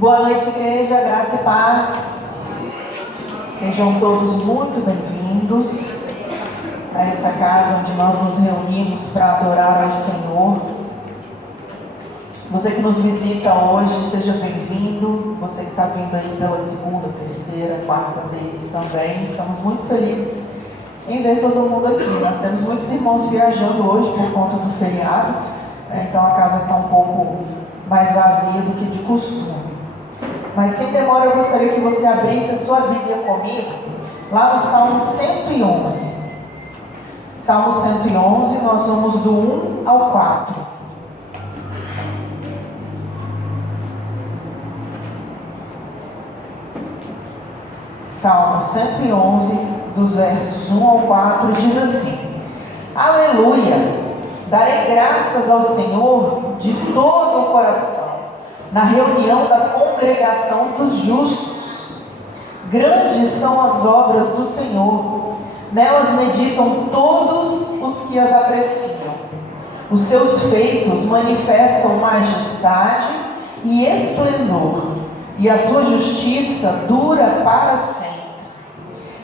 Boa noite, igreja, graça e paz. Sejam todos muito bem-vindos a essa casa onde nós nos reunimos para adorar ao Senhor. Você que nos visita hoje, seja bem-vindo. Você que está vindo aí pela segunda, terceira, quarta vez também. Estamos muito felizes em ver todo mundo aqui. Nós temos muitos irmãos viajando hoje por conta do feriado, então a casa está um pouco mais vazia do que de costume. Mas sem demora eu gostaria que você abrisse a sua Bíblia comigo lá no Salmo 111. Salmo 111, nós vamos do 1 ao 4. Salmo 111, dos versos 1 ao 4, diz assim: Aleluia! Darei graças ao Senhor de todo o coração, na reunião da congregação dos justos. Grandes são as obras do Senhor, nelas meditam todos os que as apreciam. Os seus feitos manifestam majestade e esplendor, e a sua justiça dura para sempre.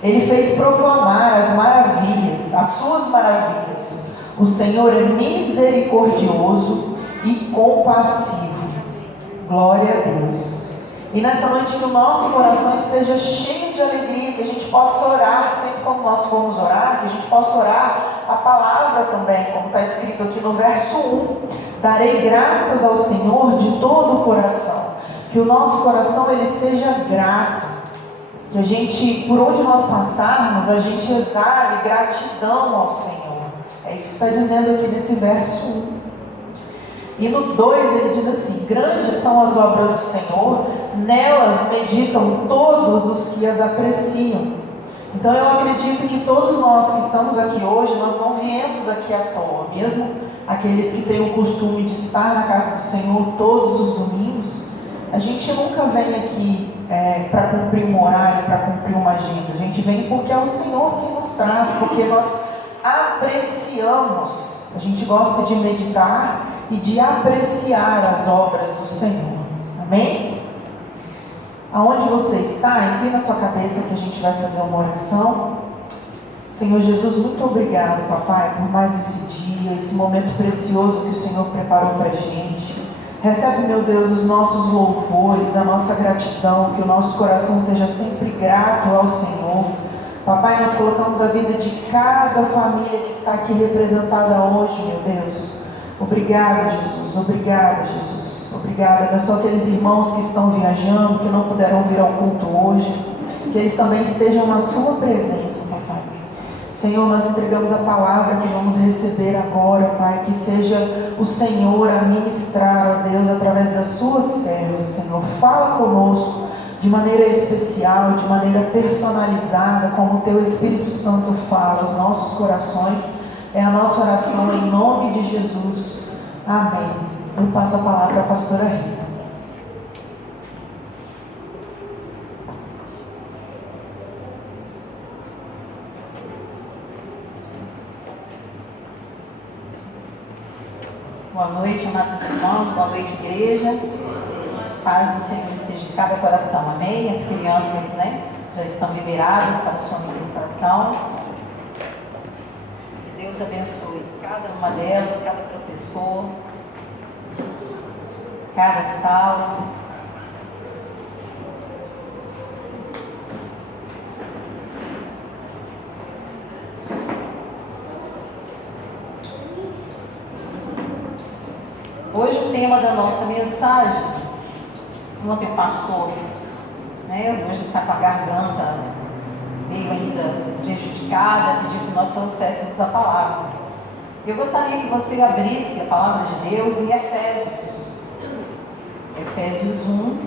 Ele fez proclamar as maravilhas, as suas maravilhas. O Senhor é misericordioso e compassivo. Glória a Deus. E nessa noite que o nosso coração esteja cheio de alegria, que a gente possa orar sempre quando nós formos orar, que a gente possa orar a palavra também, como está escrito aqui no verso 1. Darei graças ao Senhor de todo o coração. Que o nosso coração ele seja grato. Que a gente, por onde nós passarmos, a gente exale gratidão ao Senhor. É isso que está dizendo aqui nesse verso 1. E no 2 ele diz assim: grandes são as obras do Senhor, nelas meditam todos os que as apreciam. Então eu acredito que todos nós que estamos aqui hoje, nós não viemos aqui à toa. Mesmo aqueles que têm o costume de estar na casa do Senhor todos os domingos, a gente nunca vem aqui para cumprir um horário, para cumprir uma agenda. A gente vem porque é o Senhor que nos traz, porque nós apreciamos. A gente gosta de meditar e de apreciar as obras do Senhor. Amém? Aonde você está, inclina a sua cabeça que a gente vai fazer uma oração. Senhor Jesus, muito obrigado, papai, por mais esse dia, esse momento precioso que o Senhor preparou para a gente. Recebe, meu Deus, os nossos louvores, a nossa gratidão, que o nosso coração seja sempre grato ao Senhor. Papai, nós colocamos a vida de cada família que está aqui representada hoje, meu Deus. Obrigada, Jesus. Obrigada, Jesus. Obrigada. Não só aqueles irmãos que estão viajando, que não puderam vir ao culto hoje, que eles também estejam na sua presença, papai. Senhor, nós entregamos a palavra que vamos receber agora, Pai. Que seja o Senhor a ministrar, ó Deus, através das suas servas, Senhor. Fala conosco de maneira especial, de maneira personalizada, como o Teu Espírito Santo fala aos nossos corações. É a nossa oração em nome de Jesus. Amém. Eu passo a palavra à pastora Rita. Boa noite, amados irmãos. Boa noite, igreja. Paz do Senhor esteja em cada coração. Amém? As crianças, já estão liberadas para a sua ministração. Que Deus abençoe cada uma delas, cada professor, cada sala. Hoje o tema da nossa mensagem, ontem o pastor, hoje está com a garganta meio ainda prejudicada, pediu que nós trouxéssemos a palavra. Eu gostaria que você abrisse a palavra de Deus em Efésios. Efésios 1.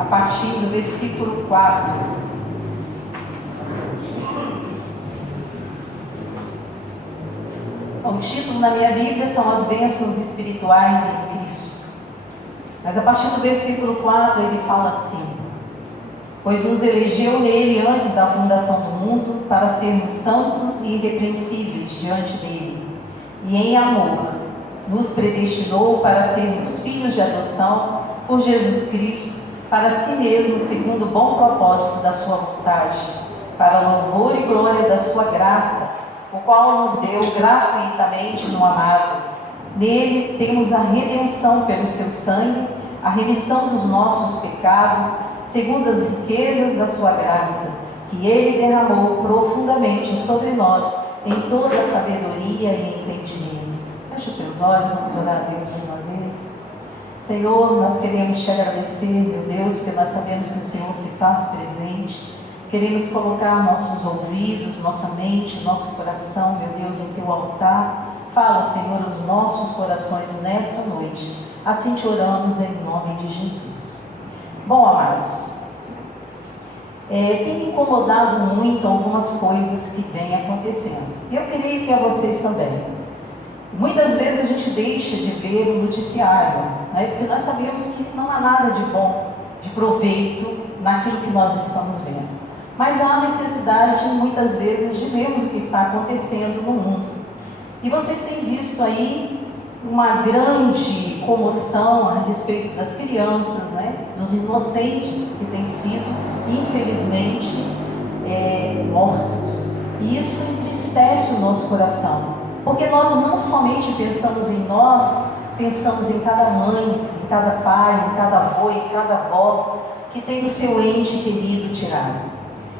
A partir do versículo 4. O título na minha Bíblia são as bênçãos espirituais em Cristo. Mas a partir do versículo 4 ele fala assim: pois nos elegeu nele antes da fundação do mundo para sermos santos e irrepreensíveis diante dele, e em amor nos predestinou para sermos filhos de adoção por Jesus Cristo, para si mesmo, segundo o bom propósito da sua vontade, para louvor e glória da sua graça, o qual nos deu gratuitamente no amado. Nele temos a redenção pelo seu sangue, a remissão dos nossos pecados, segundo as riquezas da sua graça, que ele derramou profundamente sobre nós, em toda sabedoria e entendimento. Feche os teus olhos, vamos orar a Deus mais uma vez. Senhor, nós queremos te agradecer, meu Deus, porque nós sabemos que o Senhor se faz presente. Queremos colocar nossos ouvidos, nossa mente, nosso coração, meu Deus, em teu altar. Fala, Senhor, os nossos corações nesta noite. Assim te oramos em nome de Jesus. Bom, amados, tem me incomodado muito algumas coisas que vêm acontecendo. E eu creio que a vocês também. Muitas vezes a gente deixa de ver o noticiário, né? Porque nós sabemos que não há nada de bom, de proveito naquilo que nós estamos vendo. Mas há necessidade, muitas vezes, de vermos o que está acontecendo no mundo. E vocês têm visto aí uma grande comoção a respeito das crianças, né? Dos inocentes que têm sido, infelizmente, mortos. E isso entristece o nosso coração, porque nós não somente pensamos em nós, pensamos em cada mãe, em cada pai, em cada avô, em cada avó, que tem o seu ente querido tirado.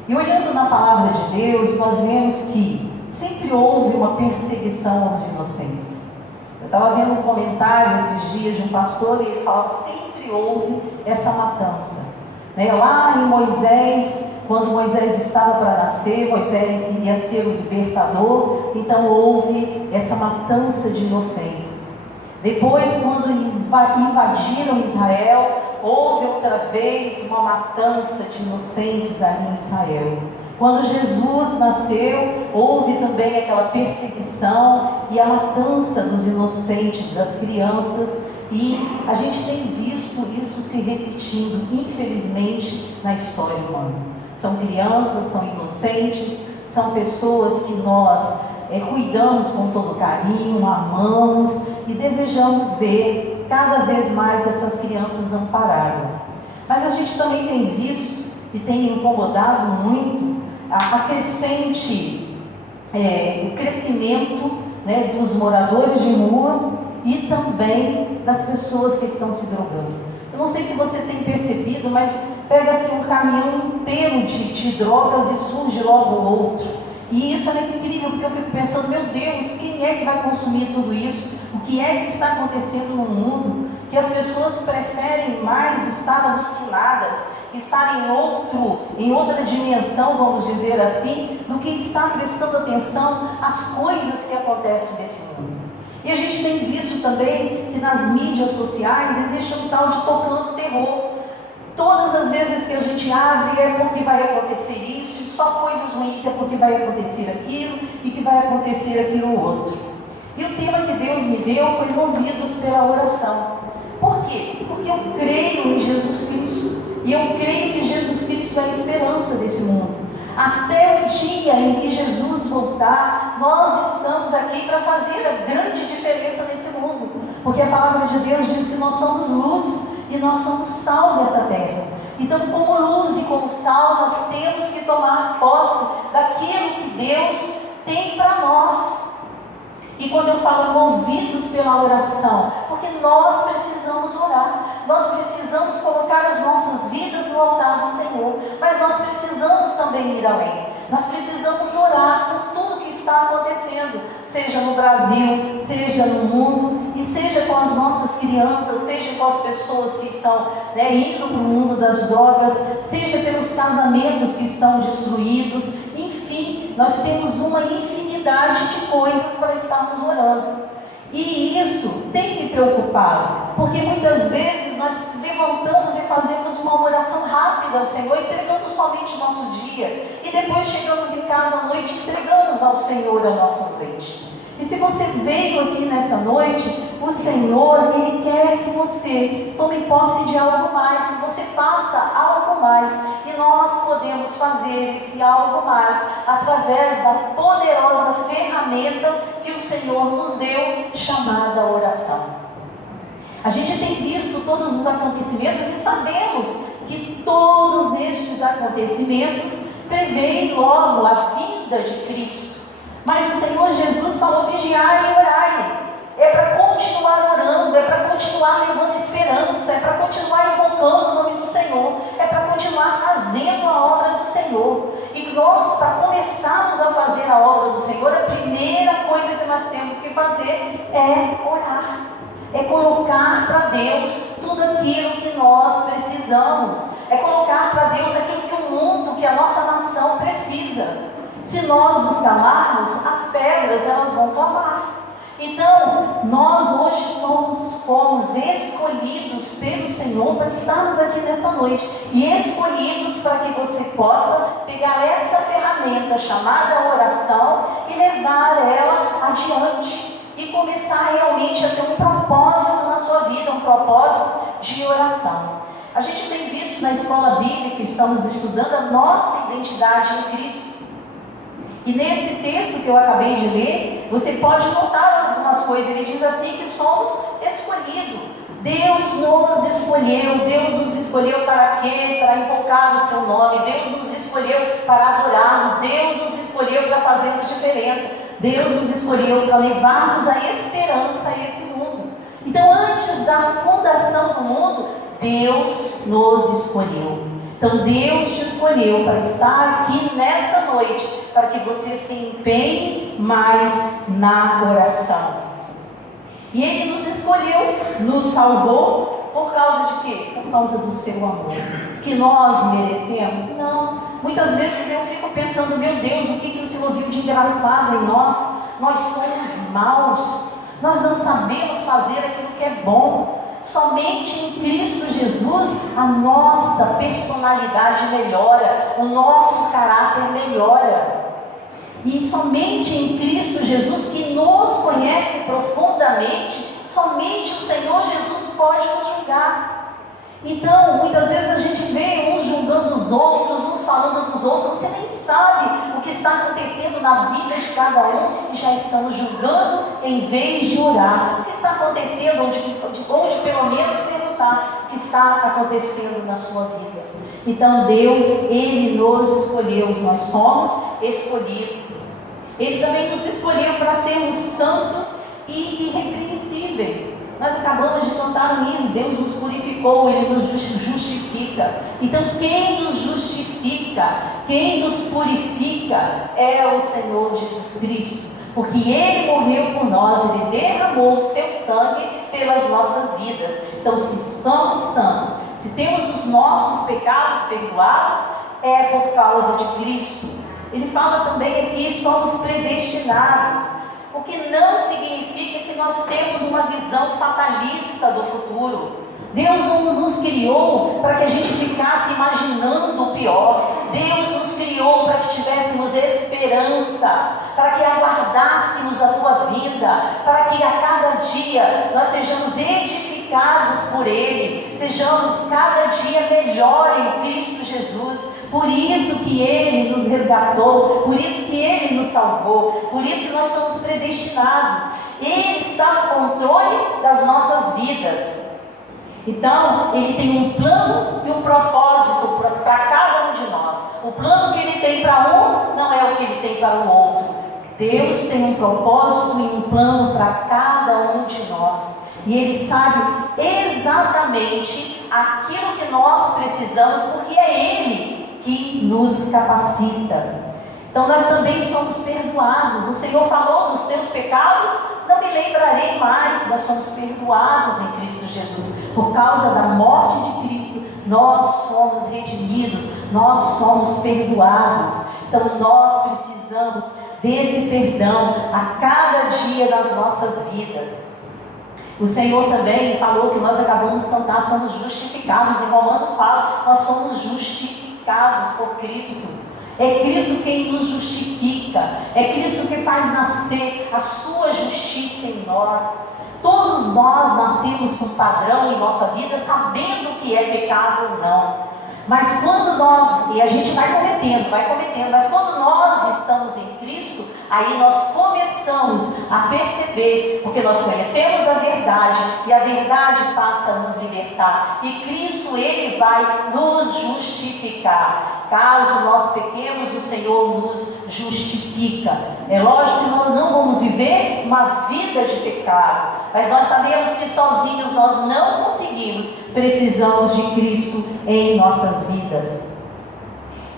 E olhando na palavra de Deus, nós vemos que sempre houve uma perseguição aos inocentes. Eu estava vendo um comentário esses dias de um pastor e ele falava que sempre houve essa matança. Né? Lá em Moisés, quando Moisés estava para nascer, Moisés ia ser o libertador, então houve essa matança de inocentes. Depois, quando invadiram Israel, houve outra vez uma matança de inocentes ali em Israel. Quando Jesus nasceu, houve também aquela perseguição e a matança dos inocentes, das crianças, e a gente tem visto isso se repetindo, infelizmente, na história humana. São crianças, são inocentes, são pessoas que nós cuidamos com todo carinho, amamos e desejamos ver cada vez mais essas crianças amparadas. Mas a gente também tem visto e tem incomodado muito o crescimento, né, dos moradores de rua e também das pessoas que estão se drogando. Eu não sei se você tem percebido, mas pega-se um caminhão inteiro de drogas e surge logo outro. E isso é incrível, porque eu fico pensando, meu Deus, quem é que vai consumir tudo isso? O que é que está acontecendo no mundo? Que as pessoas preferem mais estar alucinadas, estar em outra dimensão, vamos dizer assim, do que estar prestando atenção às coisas que acontecem nesse mundo. E a gente tem visto também que nas mídias sociais existe um tal de tocando terror. Todas as vezes que a gente abre é porque vai acontecer isso, e só coisas ruins é porque vai acontecer aquilo, e que vai acontecer aquilo outro. E o tema que Deus me deu foi movidos pela oração. Por quê? Porque eu creio em Jesus Cristo, e eu creio que Jesus Cristo é a esperança desse mundo. Até o dia em que Jesus voltar, nós estamos aqui para fazer a grande diferença nesse mundo, porque a palavra de Deus diz que nós somos luz e nós somos sal dessa terra. Então, como luz e como sal, nós temos que tomar posse daquilo que Deus tem para nós. E quando eu falo movidos pela oração, porque nós precisamos orar, nós precisamos colocar as nossas vidas no altar do Senhor, mas nós precisamos também ir além. Nós precisamos orar por tudo que está acontecendo, seja no Brasil, seja no mundo, e seja com as nossas crianças, seja com as pessoas que estão indo para o mundo das drogas, seja pelos casamentos que estão destruídos. Enfim, nós temos uma infinidade de coisas para estarmos orando. E isso tem me preocupado, porque muitas vezes nós levantamos e fazemos uma oração rápida ao Senhor, entregando somente o nosso dia, e depois chegamos em casa à noite e entregamos ao Senhor a nossa noite. E se você veio aqui nessa noite, o Senhor, Ele quer que você tome posse de algo mais, que você faça algo algo mais. E nós podemos fazer esse algo mais através da poderosa ferramenta que o Senhor nos deu, chamada oração. A gente tem visto todos os acontecimentos e sabemos que todos estes acontecimentos preveem logo a vinda de Cristo. Mas o Senhor Jesus falou: vigiai e orai. É para continuar orando, é para continuar levando esperança, é para continuar invocando o nome do Senhor, é para continuar fazendo a obra do Senhor. E nós, para começarmos a fazer a obra do Senhor, a primeira coisa que nós temos que fazer é orar. É colocar para Deus tudo aquilo que nós precisamos. É colocar para Deus aquilo que o mundo, que a nossa nação precisa. Se nós nos calarmos, as pedras elas vão clamar. Então, nós hoje fomos escolhidos pelo Senhor para estarmos aqui nessa noite. E escolhidos para que você possa pegar essa ferramenta chamada oração e levar ela adiante. E começar realmente a ter um propósito na sua vida, um propósito de oração. A gente tem visto na escola bíblica, estamos estudando a nossa identidade em Cristo. E nesse texto que eu acabei de ler, você pode notar algumas coisas. Ele diz assim que somos escolhidos. Deus nos escolheu para quê? Para invocar o seu nome. Deus nos escolheu para adorarmos. Deus nos escolheu para fazermos diferença. Deus nos escolheu para levarmos a esperança a esse mundo. Então, antes da fundação do mundo, Deus nos escolheu. Então, Deus te escolheu para estar aqui nessa noite, para que você se empenhe mais na oração. E Ele nos escolheu, nos salvou, por causa de quê? Por causa do seu amor. Que nós merecemos? Não. Muitas vezes eu fico pensando: meu Deus, o que o Senhor viu de engraçado em nós? Nós somos maus. Nós não sabemos fazer aquilo que é bom. Somente em Cristo Jesus a nossa personalidade melhora, o nosso caráter melhora. E somente em Cristo Jesus, que nos conhece profundamente, somente o Senhor Jesus pode nos julgar. Então, muitas vezes a gente vê uns julgando os outros, uns falando dos outros, você nem sabe o que está acontecendo na vida de cada um e já estamos julgando em vez de orar. O que está acontecendo, onde pelo menos perguntar o que está acontecendo na sua vida. Então Deus, Ele nos escolheu, nós somos escolhidos. Ele também nos escolheu para sermos santos e irrepreensíveis. Nós acabamos de cantar um hino: Deus nos purificou, Ele nos justifica. Então quem nos justifica, quem nos purifica é o Senhor Jesus Cristo. Porque Ele morreu por nós, Ele derramou o seu sangue pelas nossas vidas. Então, se somos santos, se temos os nossos pecados perdoados, é por causa de Cristo. Ele fala também aqui: somos predestinados. O que não significa que nós temos uma visão fatalista do futuro. Deus não nos criou para que a gente ficasse imaginando o pior. Deus nos criou para que tivéssemos esperança, para que aguardássemos a tua vida, para que a cada dia nós sejamos edificados por Ele, sejamos cada dia melhor em Cristo Jesus. Por isso que Ele nos resgatou, por isso que Ele nos salvou, por isso que nós somos predestinados. Ele está no controle das nossas vidas. Então, Ele tem um plano e um propósito para cada um de nós. O plano que Ele tem para um não é o que Ele tem para o outro. Deus tem um propósito e um plano para cada um de nós. E Ele sabe exatamente aquilo que nós precisamos, porque é Ele que nos capacita. Então nós também somos perdoados. O Senhor falou: dos teus pecados não me lembrarei mais. Nós somos perdoados em Cristo Jesus. Por causa da morte de Cristo, nós somos redimidos, nós somos perdoados. Então nós precisamos desse perdão a cada dia das nossas vidas. O Senhor também falou que nós acabamos de cantar: somos justificados. Em Romanos fala: nós somos justificados por Cristo. É Cristo quem nos justifica, é Cristo que faz nascer a sua justiça em nós. Todos nós nascemos com um padrão em nossa vida, sabendo o que é pecado ou não. Mas quando nós, e a gente vai cometendo, mas quando nós estamos em Cristo, aí nós começamos a perceber, porque nós conhecemos a verdade, e a verdade passa a nos libertar, e Cristo, Ele vai nos justificar. Caso nós pequemos, o Senhor nos justifica. É lógico que nós não vamos viver uma vida de pecado, mas nós sabemos que sozinhos nós não conseguimos, precisamos de Cristo em nossas vidas.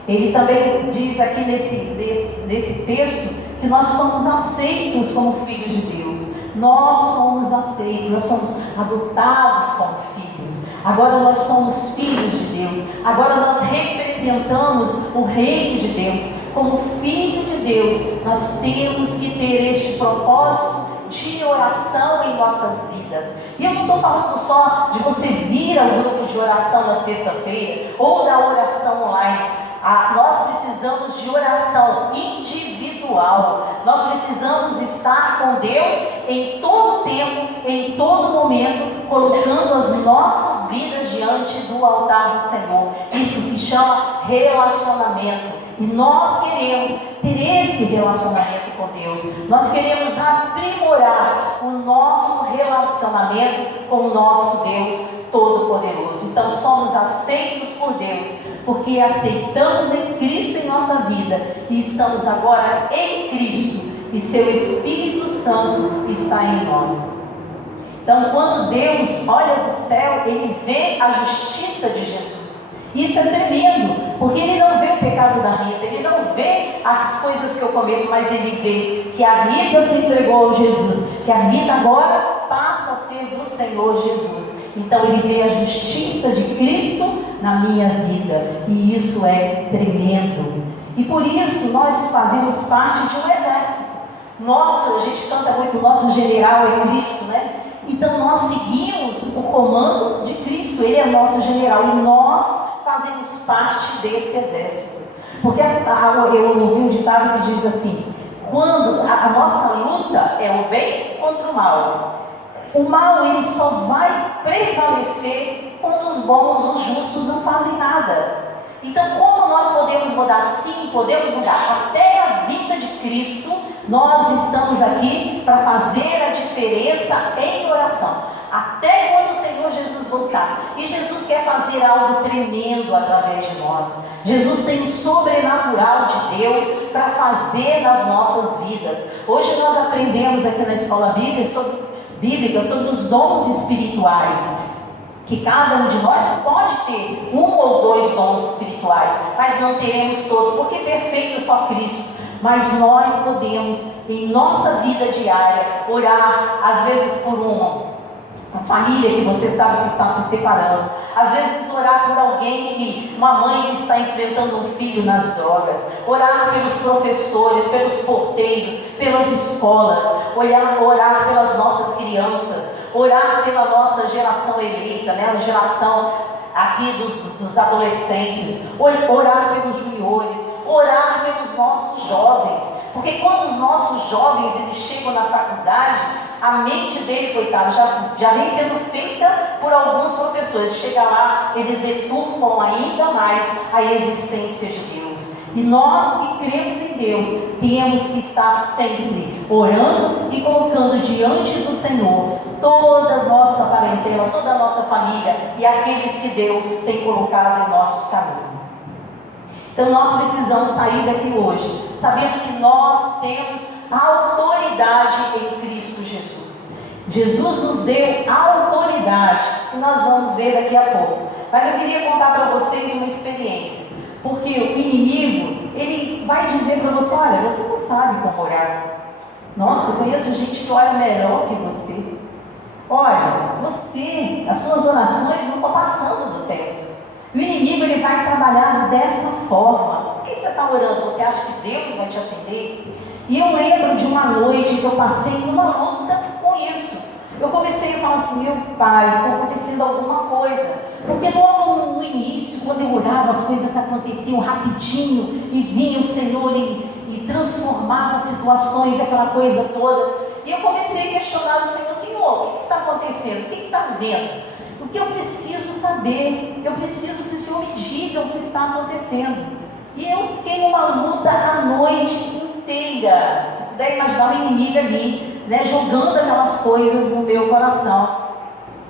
Ele também diz aqui nesse texto que nós somos aceitos como filhos de Deus. Nós somos aceitos, nós somos adotados como filhos. Agora nós somos filhos de Deus. Agora nós representamos o reino de Deus. Como filho de Deus, nós temos que ter este propósito de oração em nossas vidas. E eu não estou falando só de você vir ao grupo de oração na sexta-feira ou da oração online. Nós precisamos de oração individual. Nós precisamos estar com Deus em todo tempo, em todo momento, colocando as nossas vidas diante do altar do Senhor. Isso se chama relacionamento. E nós queremos ter esse relacionamento com Deus. Nós queremos aprimorar o nosso relacionamento com o nosso Deus Todo-Poderoso. Então somos aceitos por Deus, porque aceitamos em Cristo em nossa vida e estamos agora em Cristo e seu Espírito Santo está em nós. Então quando Deus olha do céu, Ele vê a justiça de Jesus. Isso é tremendo, porque Ele não vê o pecado da Rita, Ele não vê as coisas que eu cometo, mas Ele vê que a Rita se entregou ao Jesus, que a Rita agora passa a ser do Senhor Jesus. Então Ele vê a justiça de Cristo na minha vida, e isso é tremendo. E por isso nós fazemos parte de um exército. A gente canta muito, nosso general é Cristo, né? Então nós seguimos o comando de Cristo, Ele é nosso general, e nós fazemos parte desse exército. Porque eu ouvi um ditado que diz assim: quando a nossa luta é o bem contra o mal. O mal ele só vai prevalecer quando os bons, os justos não fazem nada. Então, como nós podemos mudar? Sim, podemos mudar. Até a vida de Cristo, nós estamos aqui para fazer a diferença em oração. Até quando o Senhor Jesus voltar. E Jesus quer fazer algo tremendo através de nós. Jesus tem o sobrenatural de Deus para fazer nas nossas vidas. Hoje nós aprendemos aqui na escola bíblica sobre os dons espirituais. Que cada um de nós pode ter um ou dois dons espirituais, mas não teremos todos, porque perfeito é só Cristo. Mas nós podemos, em nossa vida diária, orar, às vezes por uma família que você sabe que está se separando, às vezes orar por alguém uma mãe que está enfrentando um filho nas drogas, orar pelos professores, pelos porteiros, pelas escolas, orar pelas nossas crianças, orar pela nossa geração eleita, né? A geração aqui dos adolescentes, orar pelos juniores, orar pelos nossos jovens, porque quando os nossos jovens eles chegam na faculdade, a mente dele, coitado, já vem sendo feita por alguns professores. Chega lá, eles deturpam ainda mais a existência de Deus. E nós que cremos em Deus, temos que estar sempre orando e colocando diante do Senhor toda a nossa parentela, toda a nossa família e aqueles que Deus tem colocado em nosso caminho. Então nós precisamos sair daqui hoje, sabendo que nós temos autoridade em Cristo Jesus. Jesus nos deu autoridade, e nós vamos ver daqui a pouco. Mas eu queria contar para vocês uma experiência, porque o inimigo, ele vai dizer para você: olha, você não sabe como orar. Nossa, eu conheço gente que ora melhor que você. Olha, as suas orações não estão passando do teto. O inimigo ele vai trabalhar dessa forma. Por que você está orando? Você acha que Deus vai te atender? E eu lembro de uma noite que eu passei numa luta com isso. Eu comecei a falar assim: meu pai, está acontecendo alguma coisa. Porque logo no início, quando eu orava, as coisas aconteciam rapidinho e vinha o Senhor e transformava situações, aquela coisa toda. E eu comecei a questionar o Senhor: Senhor, o que está acontecendo? O que está vendo? Porque eu preciso saber, eu preciso que o Senhor me diga o que está acontecendo. E eu fiquei numa luta a noite inteira. Se puder imaginar o inimigo ali, né, jogando aquelas coisas no meu coração.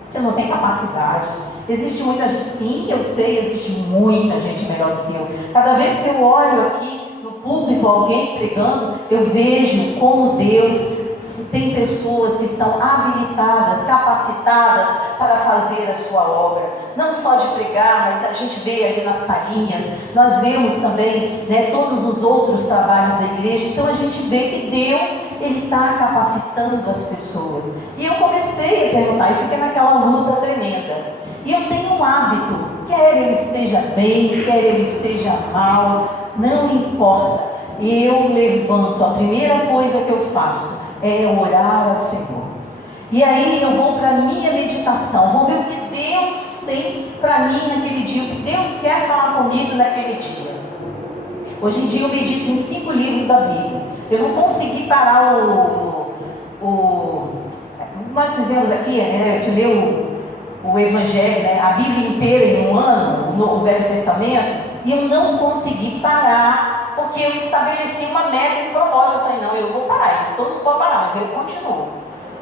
Você não tem capacidade. Existe muita gente, sim, eu sei, existe muita gente melhor do que eu. Cada vez que eu olho aqui no púlpito alguém pregando, eu vejo como Deus tem pessoas que estão habilitadas, capacitadas para fazer a sua obra. Não só de pregar, mas a gente vê ali nas salinhas, nós vemos também, né, todos os outros trabalhos da igreja. Então a gente vê que Deus, Ele está capacitando as pessoas. E eu comecei a perguntar, e fiquei naquela luta tremenda. E eu tenho um hábito, quer eu esteja bem, quer eu esteja mal, não importa. Eu levanto, a primeira coisa que eu faço é orar ao Senhor. E aí eu vou para a minha meditação, vou ver o que Deus tem para mim naquele dia, o que Deus quer falar comigo naquele dia. Hoje em dia eu medito em 5 livros da Bíblia. Eu não consegui parar nós fizemos aqui, né, de ler o Evangelho, né, a Bíblia inteira em um ano, o Velho Testamento, e eu não consegui parar, porque eu estabeleci uma meta e um propósito. Eu falei, não, eu vou parar, todo mundo pode parar, mas eu continuo.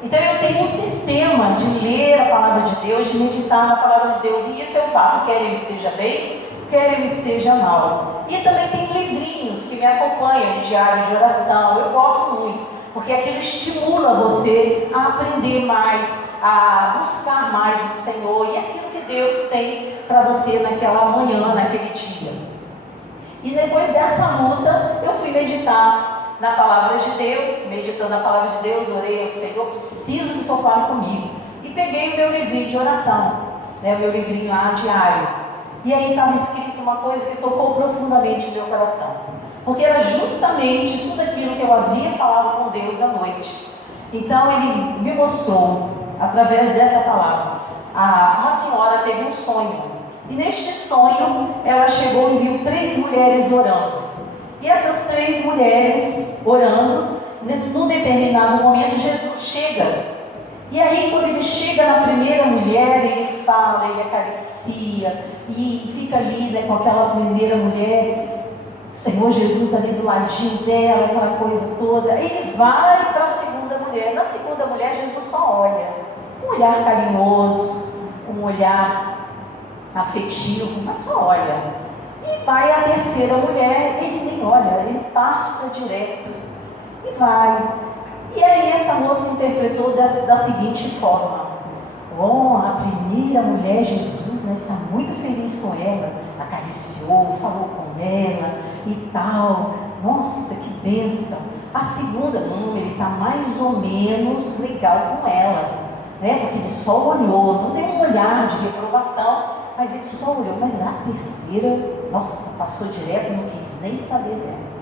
Então eu tenho um sistema de ler a palavra de Deus, de meditar na palavra de Deus, e isso eu faço, quer eu esteja bem, quer ele esteja mal. E também tem livrinhos que me acompanham, diário de oração, eu gosto muito, porque aquilo estimula você a aprender mais, a buscar mais no Senhor, e aquilo que Deus tem para você naquela manhã, naquele dia. E depois dessa luta, eu fui meditar na palavra de Deus, meditando na palavra de Deus, orei ao Senhor, preciso que o Senhor fale comigo. E peguei o meu livrinho de oração, né, o meu livrinho lá diário. E aí estava escrito uma coisa que tocou profundamente o meu coração. Porque era justamente tudo aquilo que eu havia falado com Deus à noite. Então Ele me mostrou, através dessa palavra, uma senhora teve um sonho. E neste sonho, ela chegou e viu 3 mulheres orando. E essas 3 mulheres orando, num determinado momento, Jesus chega. E aí, quando ele chega na primeira mulher, ele fala, ele acaricia, e fica ali, né, com aquela primeira mulher, o Senhor Jesus ali do ladinho dela, aquela coisa toda. Ele vai para a segunda mulher. Na segunda mulher, Jesus só olha. Um olhar carinhoso, um olhar afetivo, mas só olha. E vai a terceira mulher, ele nem olha, ele passa direto e vai. E aí essa moça interpretou da seguinte forma: oh, a primeira mulher, Jesus, né, está muito feliz com ela, acariciou, falou com ela e tal, nossa, que bênção. A segunda, ele está mais ou menos legal com ela, né, porque ele só olhou, não deu um olhar de reprovação, mas ele só olhou. Mas a terceira, nossa, passou direto, não quis nem saber dela.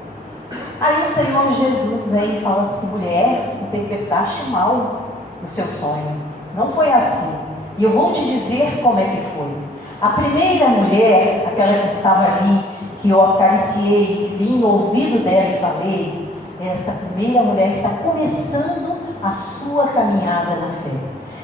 Aí o Senhor Jesus vem e fala assim: mulher, interpretaste mal o seu sonho, não foi assim. E eu vou te dizer como é que foi. A primeira mulher, aquela que estava ali, que eu acariciei, que vim no ouvido dela e falei, esta primeira mulher está começando a sua caminhada na fé.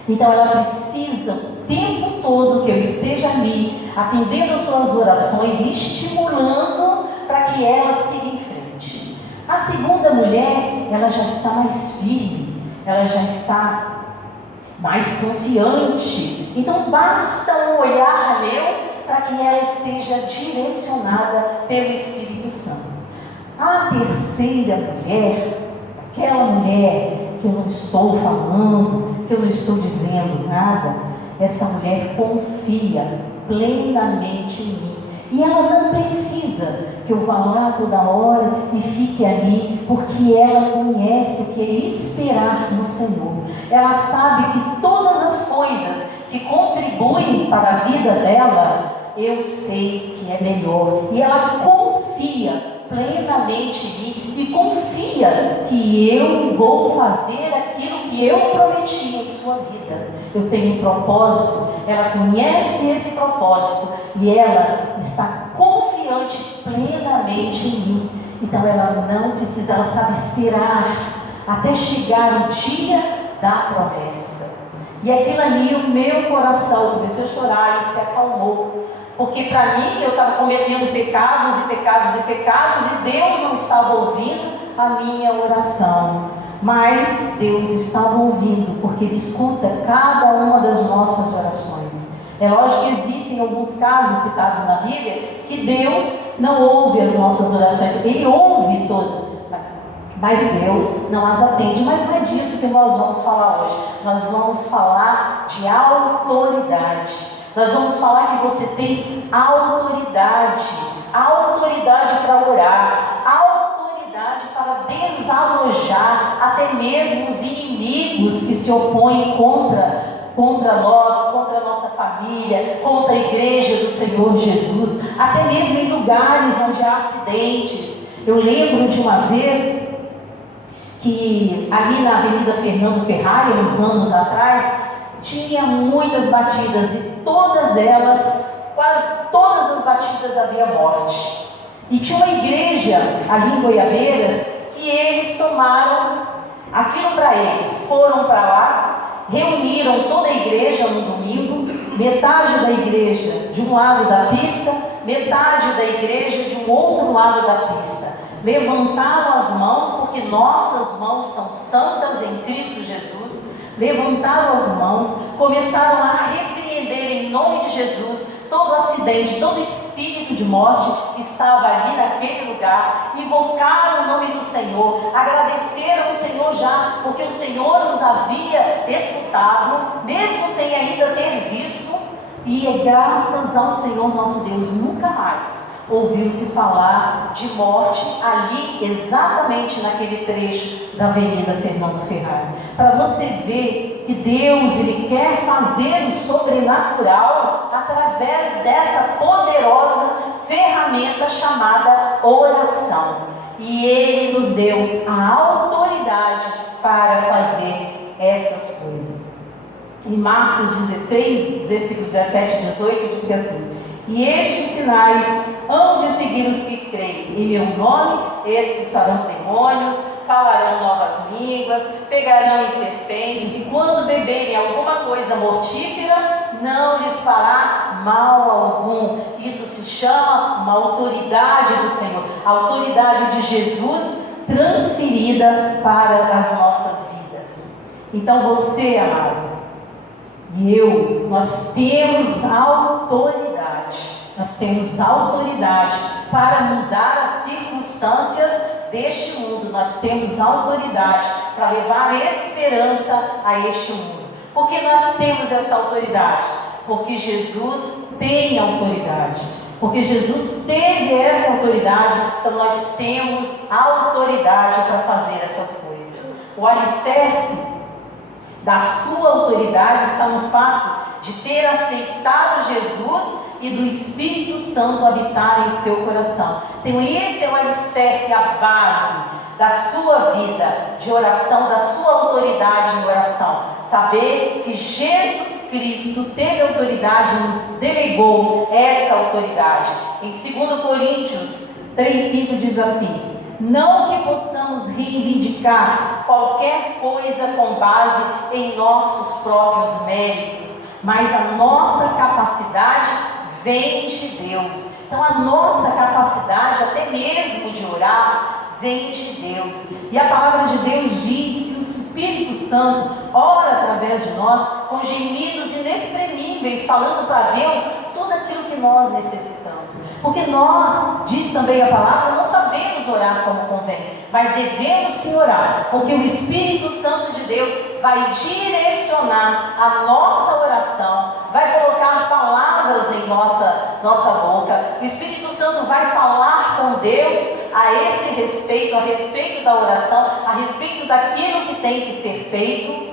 Então ela precisa o tempo todo que eu esteja ali, atendendo as suas orações e estimulando para que ela siga em frente. A segunda mulher, ela já está mais firme, ela já está mais confiante. Então basta um olhar meu para que ela esteja direcionada pelo Espírito Santo. A terceira mulher, aquela mulher que eu não estou falando, que eu não estou dizendo nada, essa mulher confia plenamente em mim. E ela não precisa que eu vá lá toda hora e fique ali, porque ela conhece o que é esperar no Senhor. Ela sabe que todas as coisas que contribuem para a vida dela, eu sei que é melhor. E ela confia plenamente em mim e confia que eu vou fazer aquilo que eu prometi em sua vida. Eu tenho um propósito, ela conhece esse propósito e ela está confiante plenamente em mim. Então ela não precisa, ela sabe esperar até chegar o dia da promessa. E aquilo ali, o meu coração começou a chorar e se acalmou. Porque para mim, eu estava cometendo pecados e pecados e pecados, e Deus não estava ouvindo a minha oração. Mas Deus estava ouvindo, porque Ele escuta cada uma das nossas orações. É lógico que existem alguns casos citados na Bíblia que Deus não ouve as nossas orações. Ele ouve todas, mas Deus não as atende. Mas não é disso que nós vamos falar hoje. Nós vamos falar de autoridade. Nós vamos falar que você tem autoridade. Autoridade para orar. Autoridade para desalojar até mesmo os inimigos que se opõem contra nós, contra a nossa família, contra a igreja do Senhor Jesus, até mesmo em lugares onde há acidentes. Eu lembro de uma vez que ali na Avenida Fernando Ferrari, uns anos atrás, tinha muitas batidas e todas elas, quase todas as batidas havia morte. E tinha uma igreja ali em Goiabeiras que eles tomaram aquilo para eles, foram para lá, reuniram toda a igreja no domingo, metade da igreja de um lado da pista, metade da igreja de um outro lado da pista. Levantaram as mãos, porque nossas mãos são santas em Cristo Jesus. Levantaram as mãos, começaram a repreender em nome de Jesus todo acidente, todo espírito de morte que estava ali naquele lugar. Invocaram o nome do Senhor, agradeceram o Senhor já, porque o Senhor os havia escutado, mesmo sem ainda ter visto. E é graças ao Senhor nosso Deus, nunca mais ouviu-se falar de morte ali, exatamente naquele trecho da Avenida Fernando Ferrari. Para você ver que Deus, Ele quer fazer o sobrenatural através dessa poderosa ferramenta chamada oração. E Ele nos deu a autoridade para fazer essas coisas. Em Marcos 16, versículos 17 e 18, diz assim: e estes sinais hão de seguir os que creem. Em meu nome expulsarão demônios, falarão novas línguas, pegarão em serpentes, e quando beberem alguma coisa mortífera, não lhes fará mal algum. Isso se chama uma autoridade do Senhor, a autoridade de Jesus transferida para as nossas vidas. Então você, amado, e eu, nós temos autoridade. Nós temos autoridade para mudar as circunstâncias deste mundo. Nós temos autoridade para levar esperança a este mundo. Por que nós temos essa autoridade? Porque Jesus tem autoridade. Porque Jesus teve essa autoridade, então nós temos autoridade para fazer essas coisas. O alicerce da sua autoridade está no fato de ter aceitado Jesus e do Espírito Santo habitar em seu coração. Então esse é o alicerce, a base da sua vida de oração, da sua autoridade em oração. Saber que Jesus Cristo teve autoridade e nos delegou essa autoridade. Em 2 Coríntios 3,5 diz assim: não que possamos reivindicar qualquer coisa com base em nossos próprios méritos, mas a nossa capacidade vem de Deus. Então a nossa capacidade até mesmo de orar vem de Deus. E a palavra de Deus diz que o Espírito Santo ora através de nós com gemidos inexprimíveis, falando para Deus tudo aquilo que nós necessitamos. Porque nós, diz também a palavra, não sabemos orar como convém, mas devemos sim orar, porque o Espírito Santo de Deus vai direcionar a nossa oração, vai colocar palavras em nossa boca. O Espírito Santo vai falar com Deus a esse respeito, a respeito da oração, a respeito daquilo que tem que ser feito.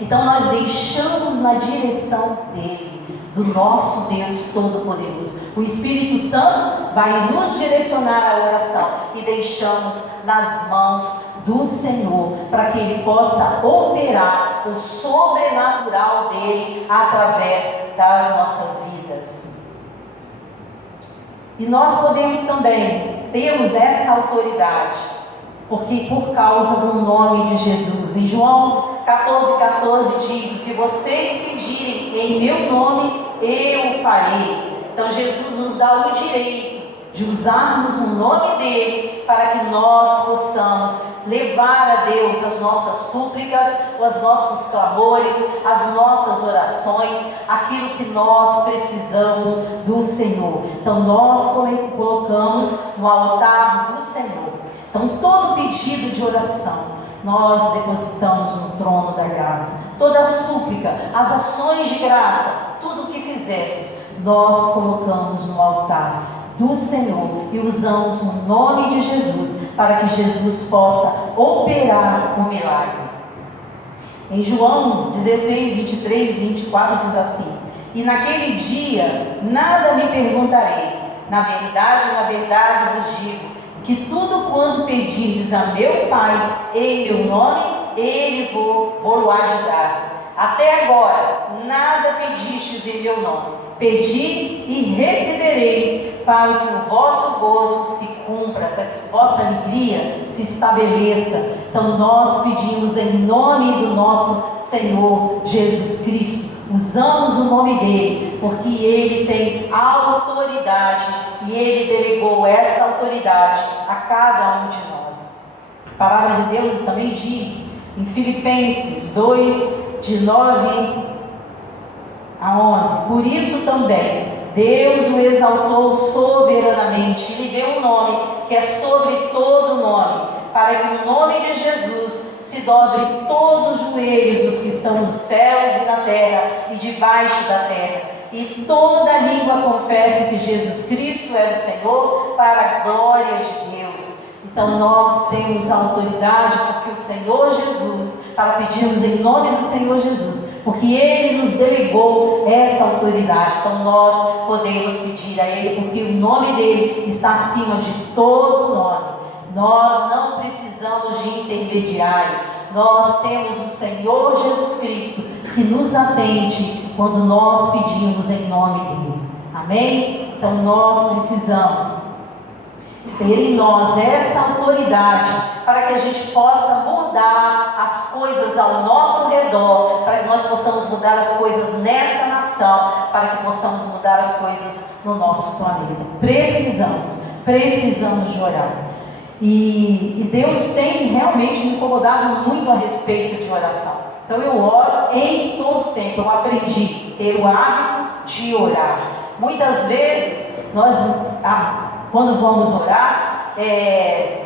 Então nós deixamos na direção dele, do nosso Deus Todo-Poderoso. O Espírito Santo vai nos direcionar a oração e deixamos nas mãos do Senhor, para que Ele possa operar o sobrenatural dele através das nossas vidas. E nós podemos também, temos essa autoridade porque por causa do nome de Jesus. Em João 14,14 diz: o que vocês pedirem em meu nome, eu farei. Então Jesus nos dá o direito de usarmos o nome dele para que nós possamos levar a Deus as nossas súplicas, os nossos clamores, as nossas orações, aquilo que nós precisamos do Senhor. Então nós colocamos no altar do Senhor. Então todo pedido de oração nós depositamos no trono da graça. Toda súplica, as ações de graça, tudo o que fizermos, nós colocamos no altar do Senhor e usamos o nome de Jesus para que Jesus possa operar o milagre. Em João 16, 23 e 24 diz assim: e naquele dia nada me perguntareis, na verdade vos digo, que tudo quanto pedirdes a meu Pai em meu nome, Ele vou-lo-á de dar. Até agora nada pedistes em meu nome. Pedi e recebereis, para que o vosso gozo se cumpra, para que a vossa alegria se estabeleça. Então nós pedimos em nome do nosso Senhor Jesus Cristo. Usamos o nome dele, porque ele tem autoridade e ele delegou essa autoridade a cada um de nós. A palavra de Deus também diz em Filipenses 2, de 9 a 11: por isso também Deus o exaltou soberanamente e lhe deu um nome que é sobre todo nome, para que no nome de Jesus se dobre todo o joelho dos que estão nos céus e na terra e debaixo da terra, e toda língua confesse que Jesus Cristo é o Senhor, para a glória de Deus. Então nós temos a autoridade porque o Senhor Jesus, para pedirmos em nome do Senhor Jesus, porque Ele nos delegou essa autoridade. Então nós podemos pedir a Ele, porque o nome dEle está acima de todo nome. Nós não precisamos de intermediário. Nós temos o Senhor Jesus Cristo que nos atende quando nós pedimos em nome dEle. Amém? Então nós precisamos ter em nós essa autoridade para que a gente possa mudar as coisas ao nosso redor, para que nós possamos mudar as coisas nessa nação, para que possamos mudar as coisas no nosso planeta. Precisamos de orar. E Deus tem realmente me incomodado muito a respeito de oração. Então eu oro em todo tempo. Eu aprendi a ter o hábito de orar. Muitas vezes nós, quando vamos orar,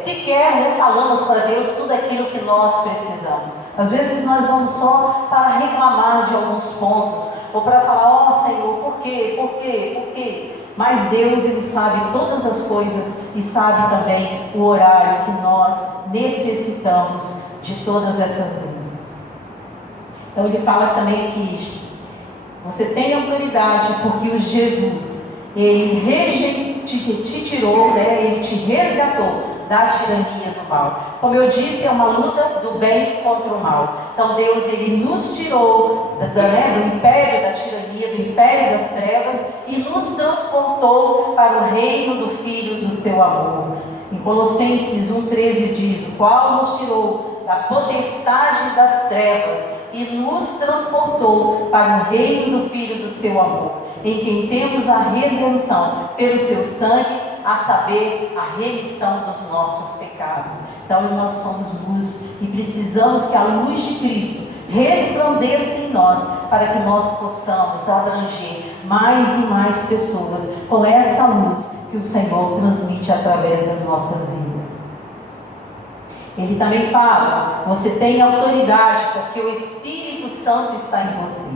sequer falamos para Deus tudo aquilo que nós precisamos. Às vezes nós vamos só para reclamar de alguns pontos, ou para falar: ó Senhor, por quê? Por quê? Por quê? Mas Deus, Ele sabe todas as coisas e sabe também o horário que nós necessitamos de todas essas bênçãos. Então Ele fala também aqui: você tem autoridade porque o Jesus, Ele te tirou, Ele te resgatou da tirania do mal. Como eu disse, é uma luta do bem contra o mal. Então Deus, Ele nos tirou do império da tirania, do império das trevas, e nos transportou para o reino do Filho do seu amor. Em Colossenses 1,13 diz: o qual nos tirou da potestade das trevas e nos transportou para o reino do Filho do seu amor, em quem temos a redenção pelo seu sangue, a saber, a remissão dos nossos pecados. Então nós somos luz e precisamos que a luz de Cristo resplandeça em nós, para que nós possamos abranger mais e mais pessoas com essa luz que o Senhor transmite através das nossas vidas. Ele também fala: você tem autoridade porque o Espírito Santo está em você.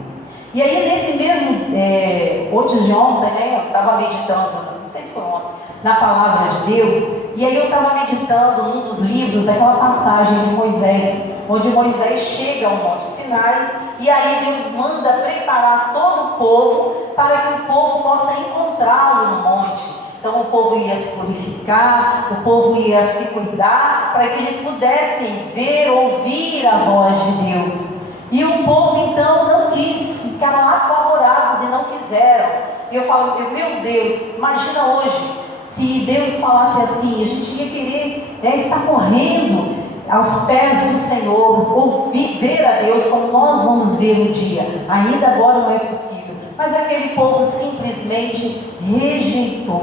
E aí nesse mesmo, antes de ontem, eu estava meditando, não sei se foi ontem, na palavra de Deus, e aí eu estava meditando num dos livros daquela passagem de Moisés, onde Moisés chega ao Monte Sinai, e aí Deus manda preparar todo o povo para que o povo possa encontrá-lo no monte. Então o povo ia se purificar, o povo ia se cuidar, para que eles pudessem ver, ouvir a voz de Deus. E o povo então não quis, ficaram apavorados e não quiseram. E eu falo: meu Deus, imagina hoje, se Deus falasse assim, a gente ia querer estar correndo aos pés do Senhor, ouvir, ver a Deus como nós vamos ver um dia. Ainda agora não é possível, mas aquele povo simplesmente rejeitou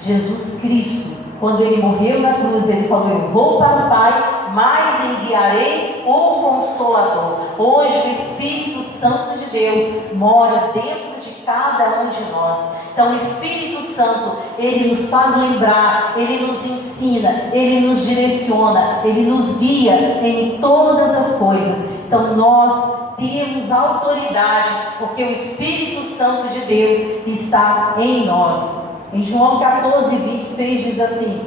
Jesus Cristo. Quando ele morreu na cruz, ele falou: eu vou para o Pai, mas enviarei o Consolador. Hoje o Espírito Santo de Deus mora dentro de cada um de nós. Então o Espírito Santo, ele nos faz lembrar, ele nos ensina, ele nos direciona, ele nos guia em todas as coisas. Então nós temos autoridade, porque o Espírito Santo de Deus está em nós. Em João 14, 26 diz assim: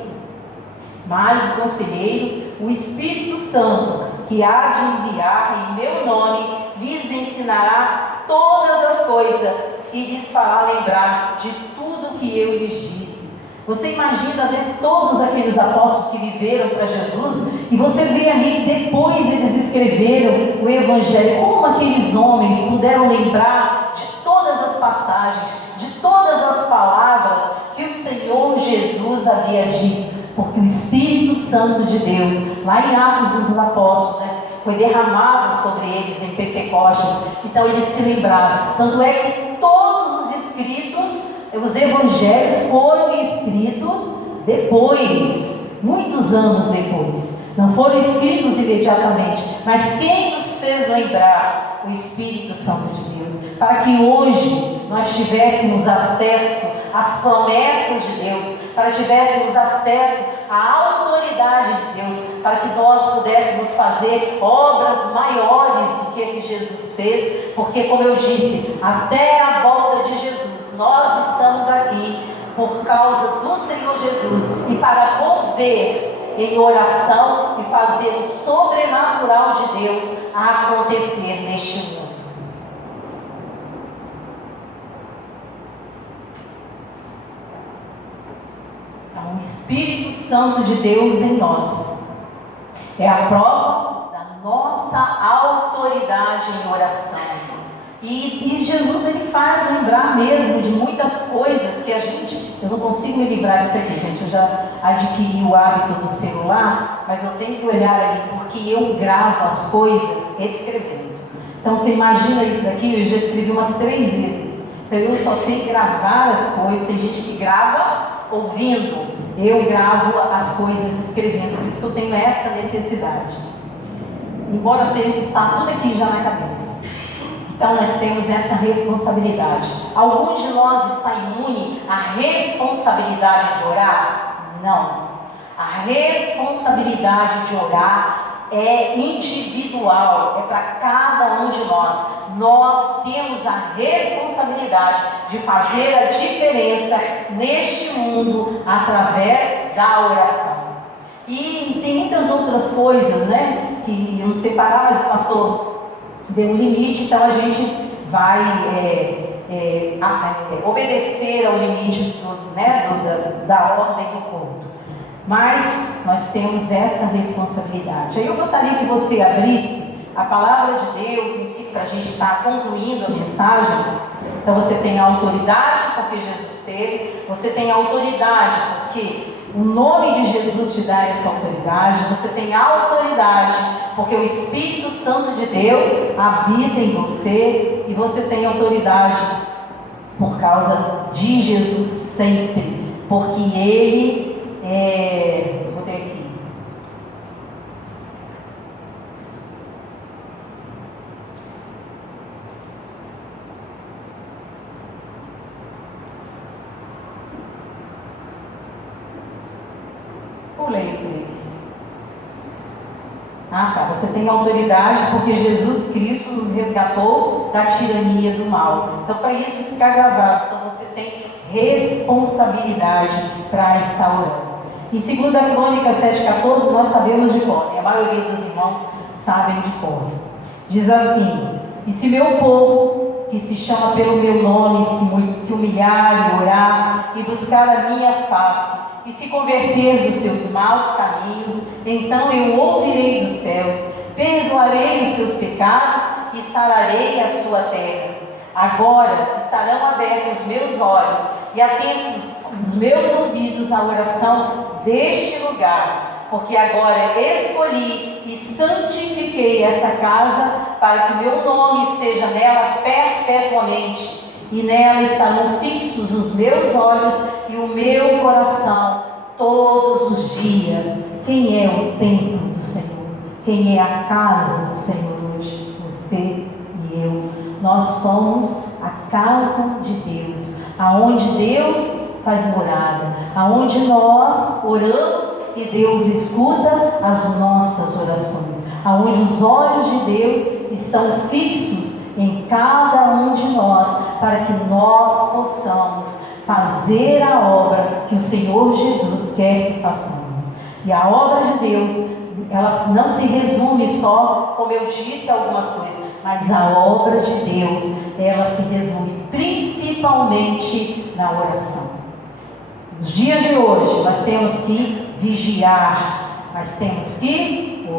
mas o Conselheiro, o Espírito Santo, que há de enviar em meu nome, lhes ensinará todas as coisas e lhes fará lembrar de tudo que eu lhes disse. Você imagina, né, todos aqueles apóstolos que viveram para Jesus, e você vê ali, depois eles escreveram o Evangelho, como aqueles homens puderam lembrar de todas as passagens, de todas as palavras que o Senhor Jesus havia dito, porque o Espírito Santo de Deus, lá em Atos dos Apóstolos, né, foi derramado sobre eles em Pentecostes. Então eles se lembraram. Tanto é que todos os escritos, os evangelhos foram escritos depois, muitos anos depois. Não foram escritos imediatamente, mas quem nos fez lembrar? O Espírito Santo de Deus, para que hoje nós tivéssemos acesso às promessas de Deus, para que tivéssemos acesso à autoridade de Deus, para que nós pudéssemos fazer obras maiores do que a que Jesus fez, porque, como eu disse, até a volta de Jesus, nós estamos aqui por causa do Senhor Jesus, e para mover em oração e fazer o sobrenatural de Deus acontecer neste mundo. Então, o Espírito Santo de Deus em nós é a prova da nossa autoridade em oração. E Jesus, ele faz lembrar mesmo de muitas coisas que eu não consigo me livrar disso aqui, gente. Eu já adquiri o hábito do celular, mas eu tenho que olhar ali, porque eu gravo as coisas escrevendo. Então você imagina isso daqui, eu já escrevi umas 3 vezes. Então eu só sei gravar as coisas. Tem gente que grava ouvindo, eu gravo as coisas escrevendo, por isso que eu tenho essa necessidade. Embora está tudo aqui já na cabeça. Então nós temos essa responsabilidade. Alguns de nós está imune à responsabilidade de orar? Não. A responsabilidade de orar é individual, é para cada um de nós. Nós temos a responsabilidade de fazer a diferença neste mundo através da oração. E tem muitas outras coisas, né, que iam separar, mas o pastor deu um limite, então a gente vai obedecer ao limite da ordem do culto. Mas nós temos essa responsabilidade. Aí eu gostaria que você abrisse a palavra de Deus em si, para a gente estar concluindo a mensagem. Então você tem a autoridade, porque Jesus teve. Você tem a autoridade, porque o nome de Jesus te dá essa autoridade. Você tem a autoridade, porque o Espírito Santo de Deus habita em você. E você tem autoridade por causa de Jesus sempre, porque Ele vou ter aqui. Pulei, Cris. Tá. Você tem autoridade porque Jesus Cristo nos resgatou da tirania do mal. Então, para isso ficar gravado, então você tem responsabilidade para estar orando. Em 2 Crônicas 7,14, nós sabemos de cor, e a maioria dos irmãos sabem de cor. Diz assim: e se meu povo, que se chama pelo meu nome, se humilhar e orar, e buscar a minha face, e se converter dos seus maus caminhos, então eu ouvirei dos céus, perdoarei os seus pecados e sararei a sua terra. Agora estarão abertos os meus olhos e atentos os meus ouvidos à oração deste lugar. porque agora escolhi e santifiquei essa casa para que meu nome esteja nela perpetuamente, e nela estarão fixos os meus olhos e o meu coração todos os dias. Quem é o templo do Senhor? Quem é a casa do Senhor hoje? Você e eu. Nós somos a casa de Deus, aonde Deus faz morada, aonde nós oramos e Deus escuta as nossas orações, aonde os olhos de Deus estão fixos em cada um de nós, para que nós possamos fazer a obra que o Senhor Jesus quer que façamos. E a obra de Deus, ela não se resume só, como eu disse, algumas coisas, mas a obra de Deus, ela se resume principalmente na oração. Nos dias de hoje, nós temos que vigiar, nós temos que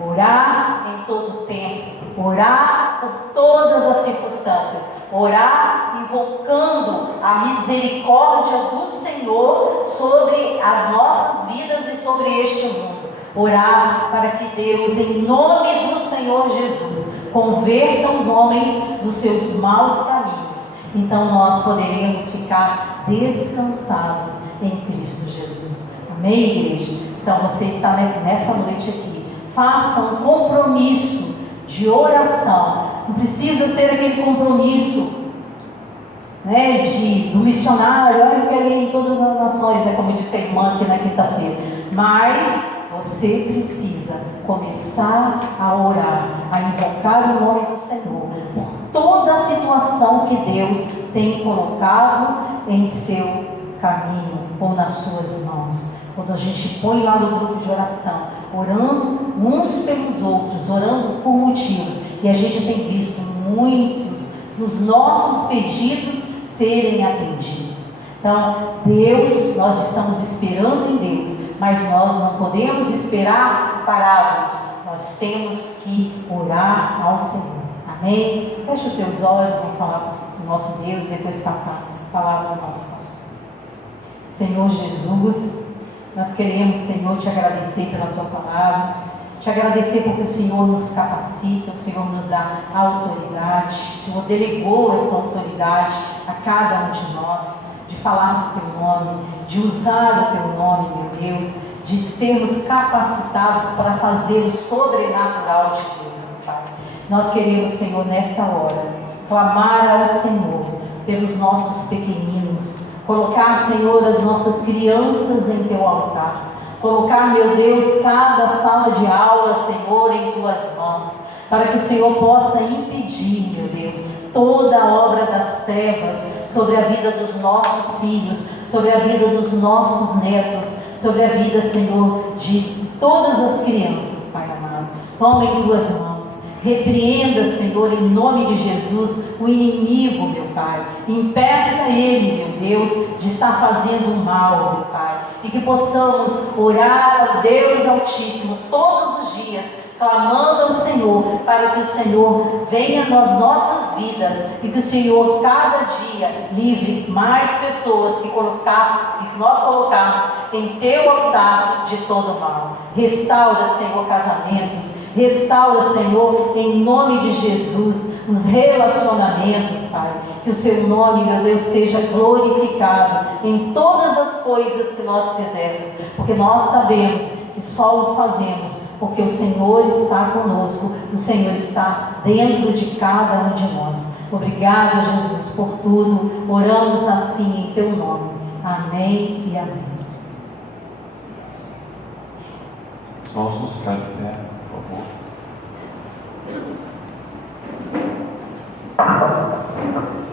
orar em todo o tempo, orar por todas as circunstâncias, orar invocando a misericórdia do Senhor sobre as nossas vidas e sobre este mundo. Orar para que Deus, em nome do Senhor Jesus, converta os homens dos seus maus caminhos. Então nós poderemos ficar descansados em Cristo Jesus. Amém, igreja? Então você está nessa noite aqui. Faça um compromisso de oração. Não precisa ser aquele compromisso, né, do missionário. Eu quero ir em todas as nações, como disse a irmã aqui na quinta-feira. Mas você precisa começar a orar, a invocar o nome do Senhor por toda a situação que Deus tem colocado em seu caminho ou nas suas mãos. Quando a gente põe lá no grupo de oração, orando uns pelos outros, orando por motivos, e a gente tem visto muitos dos nossos pedidos serem atendidos. Então, Deus, nós estamos esperando em Deus, mas nós não podemos esperar parados, nós temos que orar ao Senhor. Amém? Fecha os teus olhos, vamos falar com o nosso Deus, depois passar a palavra ao nosso pastor. Senhor Jesus, nós queremos, Senhor, te agradecer pela tua palavra, te agradecer porque o Senhor nos capacita, o Senhor nos dá autoridade, o Senhor delegou essa autoridade a cada um de nós, de falar do teu nome, de usar o teu nome, meu Deus, de sermos capacitados para fazer o sobrenatural de Deus, meu Pai. Nós queremos, Senhor, nessa hora, clamar ao Senhor pelos nossos pequeninos, colocar, Senhor, as nossas crianças em teu altar, colocar, meu Deus, cada sala de aula, Senhor, em tuas mãos, para que o Senhor possa impedir, meu Deus, toda a obra das trevas sobre a vida dos nossos filhos, sobre a vida dos nossos netos, sobre a vida, Senhor, de todas as crianças, Pai amado. Toma em tuas mãos, repreenda, Senhor, em nome de Jesus, o inimigo, meu Pai. Impeça ele, meu Deus, de estar fazendo mal, meu Pai. E que possamos orar ao Deus Altíssimo todos os dias, clamando ao Senhor, para que o Senhor venha nas nossas vidas e que o Senhor cada dia livre mais pessoas que nós colocarmos em teu altar de todo mal. Restaura, Senhor, casamentos, restaura, Senhor, em nome de Jesus, os relacionamentos, Pai. Que o seu nome, meu Deus, seja glorificado em todas as coisas que nós fizermos, porque nós sabemos que só o fazemos porque o Senhor está conosco, o Senhor está dentro de cada um de nós. Obrigada, Jesus, por tudo. Oramos assim em teu nome. Amém e amém. Vamos ficar de pé, por favor.